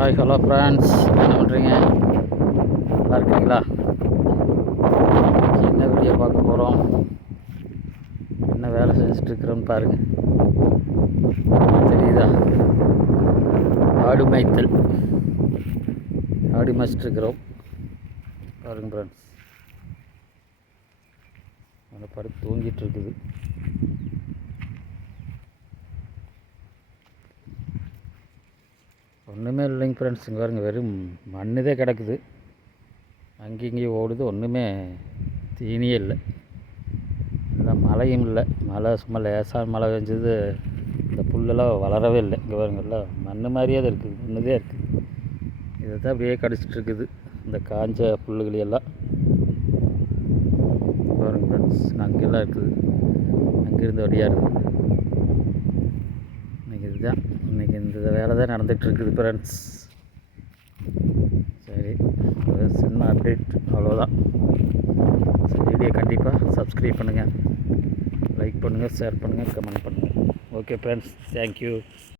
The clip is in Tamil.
ஹாய் ஹலோ ஃப்ரெண்ட்ஸ் என்ன பண்ணுறீங்க நல்லா இருக்கீங்களா என்ன வீடியோ பார்க்க போகிறோம் என்ன வேலை செஞ்சிட்ருக்குறோன்னு பாருங்கள் தெரியுதா? ஆடு மேய்த்தல். ஆடு மேய்ச்சிட்டு பாருங்கள் பாருங்க ஃப்ரெண்ட்ஸ் அந்த படுத்து தூங்கிட்டு இருக்குது ஒன்றுமே இல்லைங்க ஃப்ரெண்ட்ஸ் இங்கே பாருங்க வெறும் மண்ணுதே கிடக்குது. அங்கேயும் இங்கேயும் ஓடுது. ஒன்றுமே தீனியே இல்லை. எல்லாம் மழையும் இல்லை. மழை சும்மா லேசான மழை பெஞ்சது. இந்த புல்லெல்லாம் வளரவே இல்லை. இங்கே பாருங்க மண் மாதிரியே தான் இருக்குது. மண்ணுதே இருக்குது இதை தான் அப்படியே கடிச்சிட்டு இருக்குது. இந்த காஞ்ச புல்லுகளையெல்லாம் பாருங்க ஃப்ரெண்ட்ஸ் அங்கெல்லாம் இருக்குது. அங்கேருந்து ஒடியாருது இருக்குது இதுதான். இந்த வேலை தான் நடந்துகிட்ருக்குது ஃப்ரெண்ட்ஸ் சரி ஒரு சின்ன அப்டேட் அவ்வளோதான் வீடியோ கண்டிப்பாக சப்ஸ்கிரைப் பண்ணுங்கள் லைக் பண்ணுங்கள் ஷேர் பண்ணுங்கள் கமெண்ட் பண்ணுங்கள் ஓகே ஃப்ரெண்ட்ஸ் தேங்க்யூ